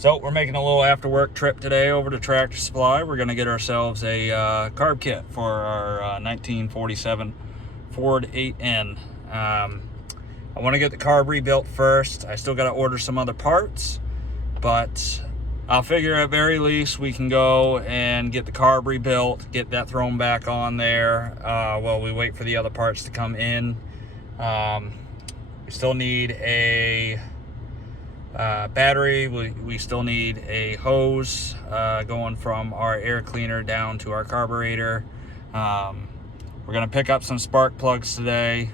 So we're making a little after work trip today over to Tractor Supply. We're gonna get ourselves a carb kit for our 1947 Ford 8N. I want to get the carb rebuilt first. I still got to order some other parts, but I'll figure at very least we can go and get the carb rebuilt, get that thrown back on there while we wait for the other parts to come in. We still need a battery. We still need a hose going from our air cleaner down to our carburetor. We're gonna pick up some spark plugs today,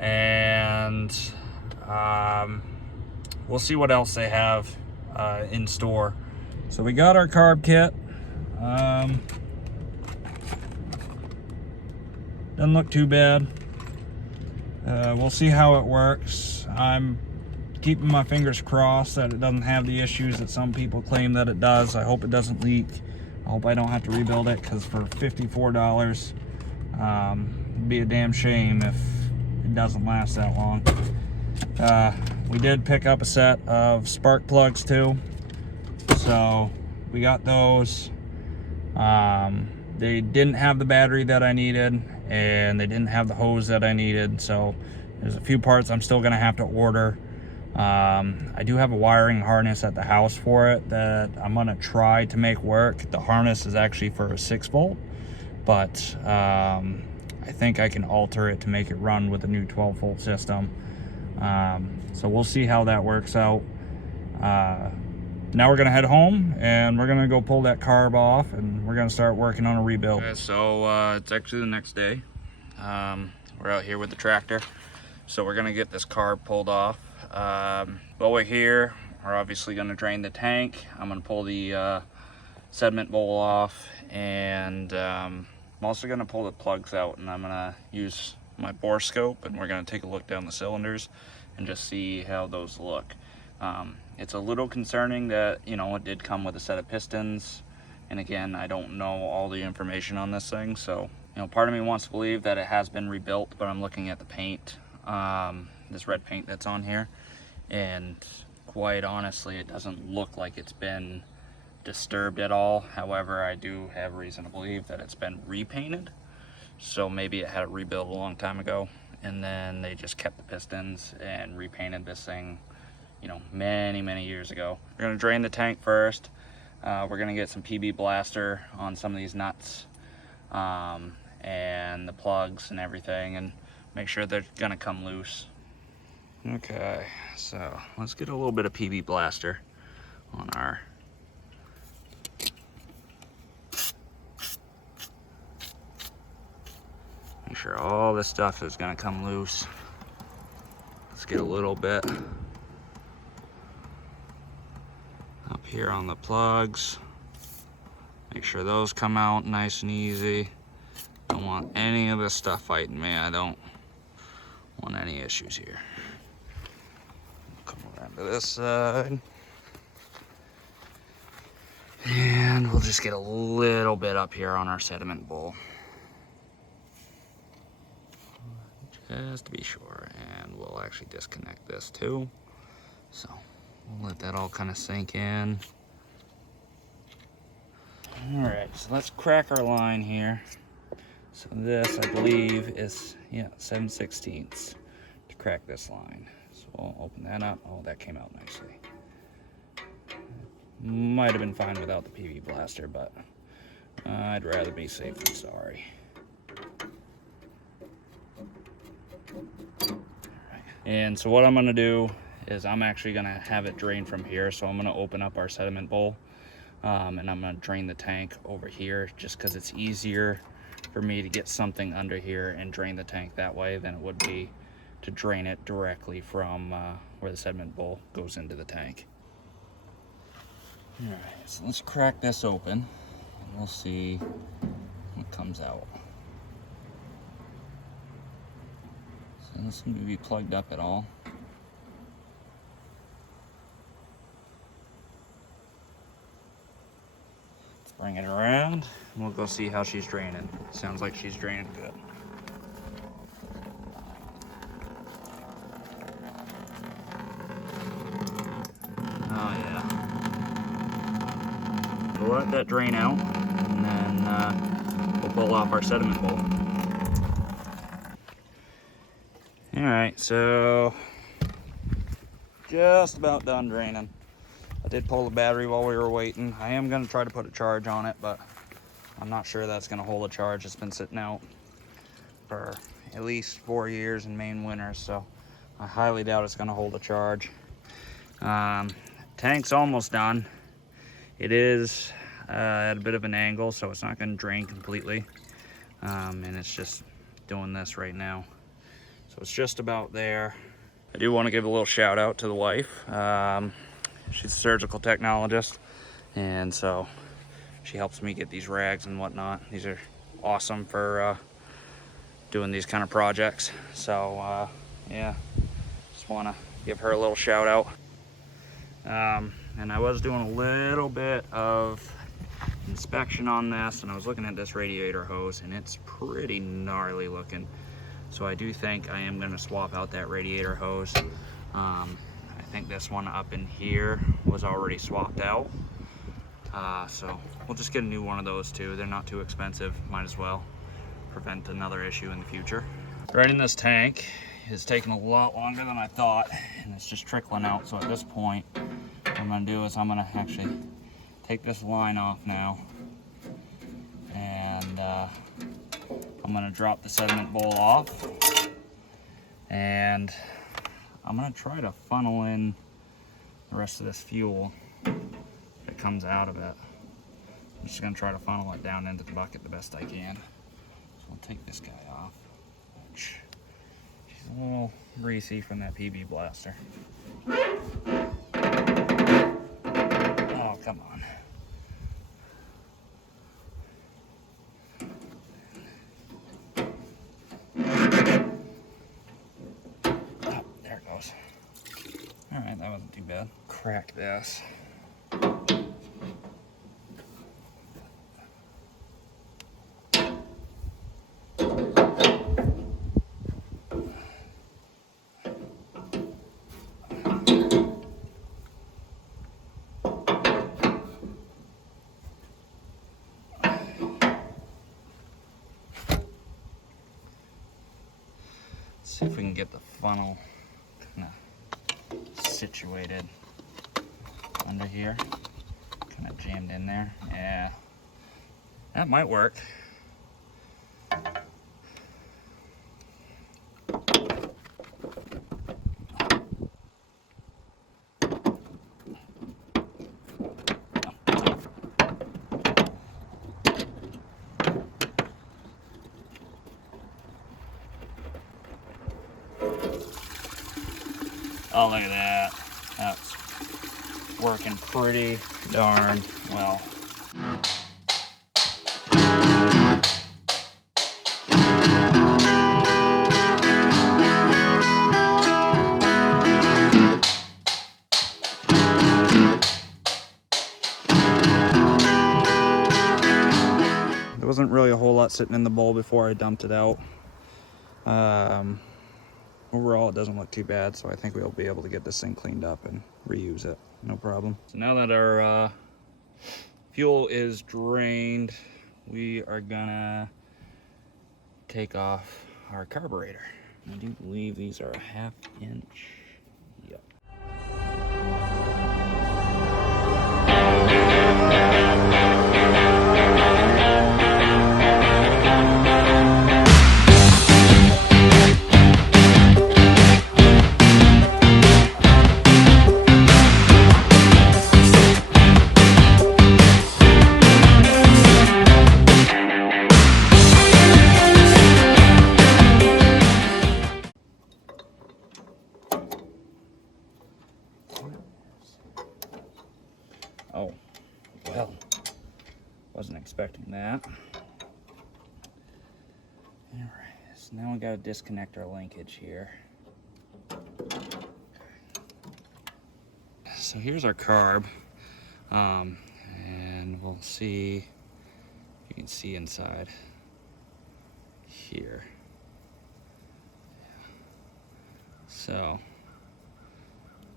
and we'll see what else they have in store. So we got our carb kit. Doesn't look too bad. We'll see how it works. I'm keeping my fingers crossed that it doesn't have the issues that some people claim that it does. I hope it doesn't leak. I hope I don't have to rebuild it, because for $54, it'd be a damn shame if it doesn't last that long. We did pick up a set of spark plugs too, so we got those. They didn't have the battery that I needed, and they didn't have the hose that I needed, so there's a few parts I'm still gonna have to order. I do have a wiring harness at the house for it that I'm gonna try to make work. The harness is actually for a 6-volt, but I think I can alter it to make it run with a new 12-volt system. So we'll see how that works out. Now we're gonna head home and we're gonna go pull that carb off, and we're gonna start working on a rebuild. Okay, so it's actually the next day. We're out here with the tractor, so we're gonna get this carb pulled off. While we're here, we're obviously gonna drain the tank. I'm gonna pull the sediment bowl off, and I'm also gonna pull the plugs out, and I'm gonna use my bore scope, and we're gonna take a look down the cylinders and just see how those look. It's a little concerning that, you know, it did come with a set of pistons, and again, I don't know all the information on this thing, so, you know, part of me wants to believe that it has been rebuilt, but I'm looking at the paint, this red paint that's on here, and quite honestly, it doesn't look like it's been disturbed at all. However, I do have reason to believe that it's been repainted, so maybe it had a rebuild a long time ago, and then they just kept the pistons and repainted this thing, you know, many years ago. We're gonna drain the tank first. We're gonna get some PB blaster on some of these nuts and the plugs and everything, and make sure they're gonna come loose. Okay, so let's get a little bit of PB blaster on our make sure all this stuff is gonna come loose. Let's get a little bit up here on the plugs. Make sure those come out nice and easy. Don't want any of this stuff fighting me. I don't want any issues here. Come around to this side. And we'll just get a little bit up here on our sediment bowl, just to be sure. And we'll actually disconnect this too. So we'll let that all kind of sink in. All right, so let's crack our line here. So this, I believe, is, yeah, 7/16 to crack this line. So we'll open that up. Oh, that came out nicely. Might have been fine without the PB blaster, but I'd rather be safe than sorry. All right. And so what I'm gonna do is I'm actually gonna have it drain from here. So I'm gonna open up our sediment bowl, and I'm gonna drain the tank over here, just because it's easier for me to get something under here and drain the tank that way than it would be to drain it directly from where the sediment bowl goes into the tank. All right, so let's crack this open and we'll see what comes out. So it doesn't seem to be plugged up at all. Let's bring it around and we'll go see how she's draining. Sounds like she's draining good. Oh yeah. So we'll let that drain out, and then we'll pull off our sediment bowl. All right, so just about done draining. I did pull the battery while we were waiting. I am gonna try to put a charge on it, but I'm not sure that's gonna hold a charge. It's been sitting out for at least 4 years in Maine winters, so I highly doubt it's gonna hold a charge. Tank's almost done. It is at a bit of an angle, so it's not gonna drain completely. And it's just doing this right now. So it's just about there. I do want to give a little shout out to the wife. She's a surgical technologist, and so she helps me get these rags and whatnot. These are awesome for doing these kind of projects. So yeah, just want to give her a little shout out. And I was doing a little bit of inspection on this, and I was looking at this radiator hose, and it's pretty gnarly looking. So I do think I am going to swap out that radiator hose. I think this one up in here was already swapped out. So we'll just get a new one of those too. They're not too expensive. Might as well prevent another issue in the future. Draining this tank is taking a lot longer than I thought, and it's just trickling out. So at this point, what I'm going to do is I'm going to actually take this line off now, and I'm going to drop the sediment bowl off, and I'm going to try to funnel in the rest of this fuel that comes out of it. I'm just going to try to funnel it down into the bucket the best I can. So I'll take this guy off. She's a little greasy from that PB blaster. Oh, come on. Oh, there it goes. All right, that wasn't too bad. Crack this. See if we can get the funnel kind of situated under here, kind of jammed in there. Yeah, that might work. Oh, look at that. That's working pretty darn well. There wasn't really a whole lot sitting in the bowl before I dumped it out. Overall, it doesn't look too bad, so I think we'll be able to get this thing cleaned up and reuse it, no problem. So now that our fuel is drained, we are gonna take off our carburetor. I do believe these are a 1/2 inch. Yep. Oh, well, wasn't expecting that. All right, so now we got to disconnect our linkage here. So here's our carb, and we'll see if you can see inside here.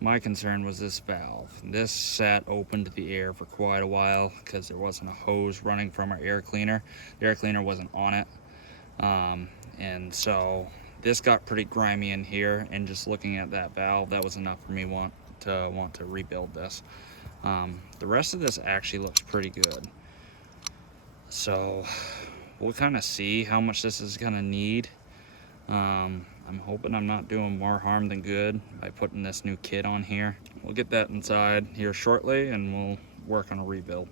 My concern was this valve. This sat open to the air for quite a while because there wasn't a hose running from our air cleaner. The air cleaner wasn't on it. And so this got pretty grimy in here, and just looking at that valve, that was enough for me want to rebuild this. The rest of this actually looks pretty good. So we'll kind of see how much this is gonna need. I'm hoping I'm not doing more harm than good by putting this new kit on here. We'll get that inside here shortly, and we'll work on a rebuild.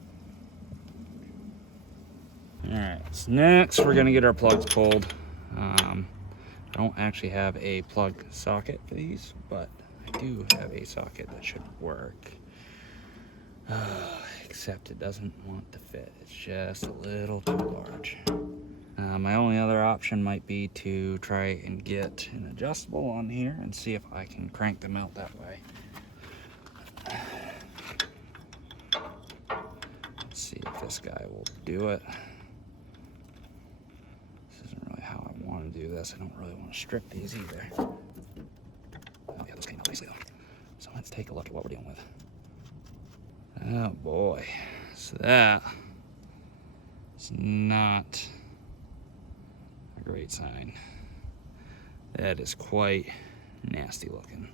All right, so next we're gonna get our plugs pulled. I don't actually have a plug socket for these, but I do have a socket that should work. Except it doesn't want to fit. It's just a little too large. My only other option might be to try and get an adjustable on here and see if I can crank them out that way. Let's see if this guy will do it. This isn't really how I want to do this. I don't really want to strip these either. Oh yeah, those came out nicely though. So let's take a look at what we're dealing with. Oh boy, so that is not a great sign. That is quite nasty looking.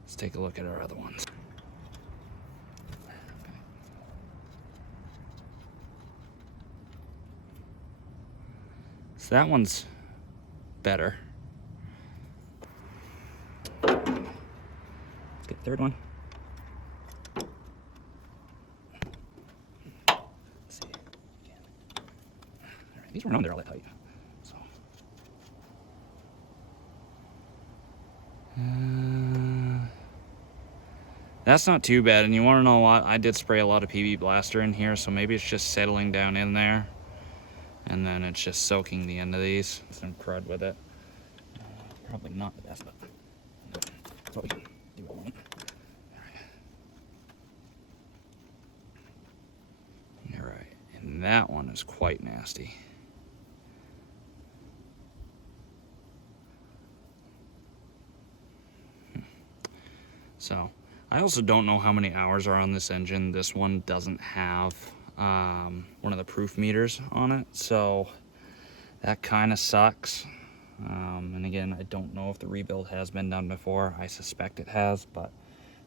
Let's take a look at our other ones. Okay. So that one's better. Let's get the third one. These weren't on there all that tight. So. That's not too bad. And you want to know what? I did spray a lot of PB Blaster in here, so maybe it's just settling down in there. And then it's just soaking the end of these. Some crud with it. Probably not the best, but that's what we can do at the moment. All right. And that one is quite nasty. So, I also don't know how many hours are on this engine. This one doesn't have one of the proof meters on it, so that kind of sucks. And again, I don't know if the rebuild has been done before. I suspect it has, but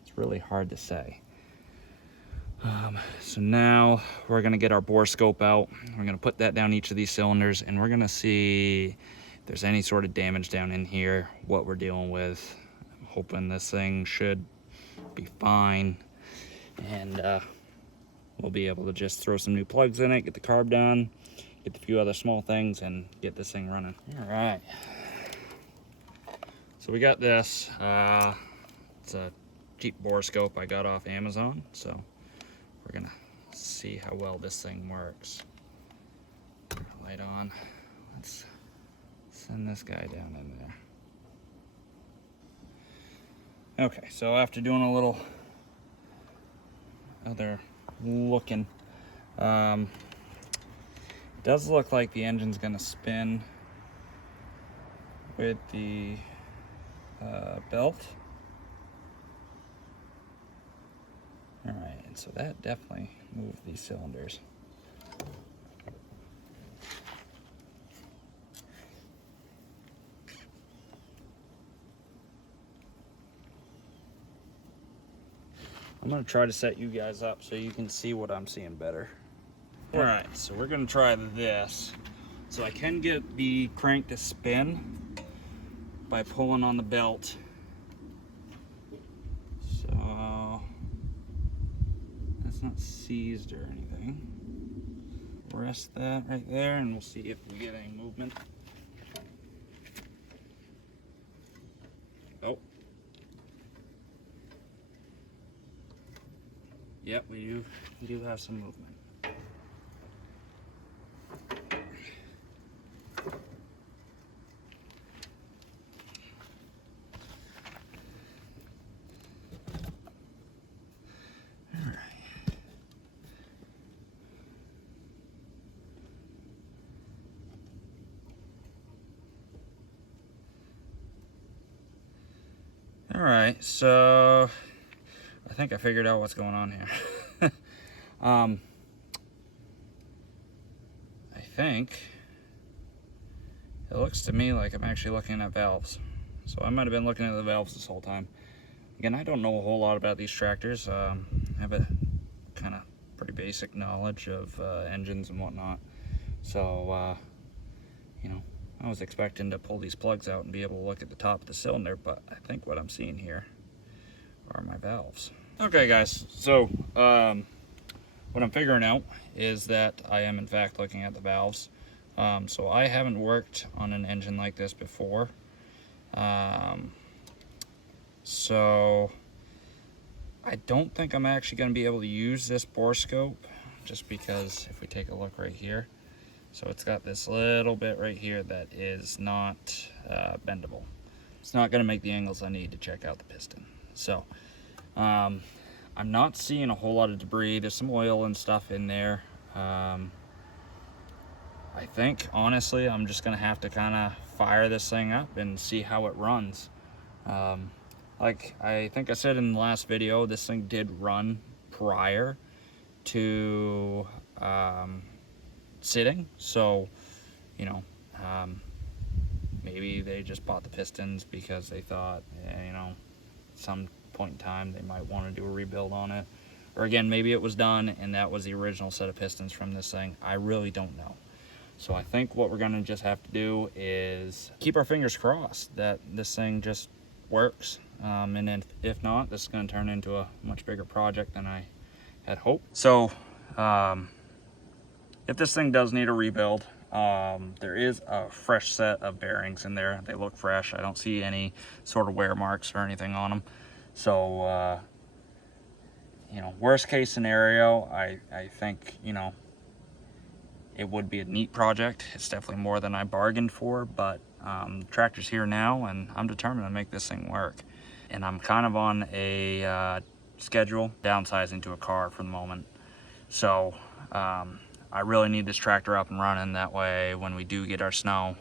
it's really hard to say. So now we're gonna get our bore scope out. We're gonna put that down each of these cylinders, and we're gonna see if there's any sort of damage down in here, what we're dealing with. Hoping this thing should be fine, and we'll be able to just throw some new plugs in it, get the carb done, get a few other small things, and get this thing running. All right, so we got this. It's a cheap bore scope I got off Amazon, so we're gonna see how well this thing works. Light on. Let's send this guy down in there. Okay, so after doing a little other looking, it does look like the engine's gonna spin with the belt. All right, and so that definitely moved these cylinders. I'm gonna try to set you guys up so you can see what I'm seeing better. All right, so we're gonna try this. So I can get the crank to spin by pulling on the belt. So that's not seized or anything. Rest that right there, and we'll see if we get any movement. Oh. Yep, we do have some movement. All right, so I think I figured out what's going on here. I think it looks to me like I'm actually looking at valves. So I might have been looking at the valves this whole time. Again, I don't know a whole lot about these tractors. I have a kind of pretty basic knowledge of engines and whatnot. So, you know, I was expecting to pull these plugs out and be able to look at the top of the cylinder, but I think what I'm seeing here are my valves. Okay guys, so what I'm figuring out is that I am in fact looking at the valves. So I haven't worked on an engine like this before. So I don't think I'm actually going to be able to use this bore scope, just because if we take a look right here, so it's got this little bit right here that is not bendable. It's not going to make the angles I need to check out the piston. So I'm not seeing a whole lot of debris. There's some oil and stuff in there. I think honestly I'm just gonna have to kind of fire this thing up and see how it runs. Like I think I said in the last video, this thing did run prior to sitting, so you know, maybe they just bought the pistons because they thought, you know, some point in time they might want to do a rebuild on it, or again, maybe it was done and that was the original set of pistons from this thing. I really don't know. So I think what we're gonna just have to do is keep our fingers crossed that this thing just works, and then if not, this is gonna turn into a much bigger project than I had hoped. So if this thing does need a rebuild, there is a fresh set of bearings in there. They look fresh. I don't see any sort of wear marks or anything on them. So you know, worst case scenario, I think, you know, it would be a neat project. It's definitely more than I bargained for, but the tractor's here now and I'm determined to make this thing work. And I'm kind of on a schedule, downsizing to a car for the moment. So I really need this tractor up and running. That way when we do get our snow,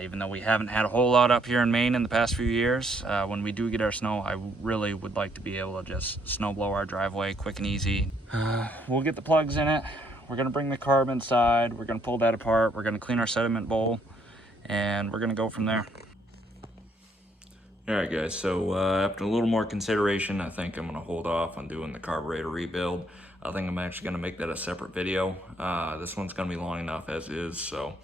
even though we haven't had a whole lot up here in Maine in the past few years, when we do get our snow, I really would like to be able to just snow blow our driveway quick and easy. We'll get the plugs in it. We're gonna bring the carb inside. We're gonna pull that apart. We're gonna clean our sediment bowl, and we're gonna go from there. All right, guys, so after a little more consideration, I think I'm gonna hold off on doing the carburetor rebuild. I think I'm actually gonna make that a separate video. This one's gonna be long enough as is, so.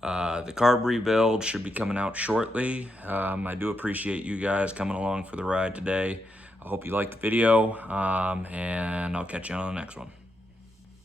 The carb rebuild should be coming out shortly. I do appreciate you guys coming along for the ride today. I hope you liked the video, and I'll catch you on the next one.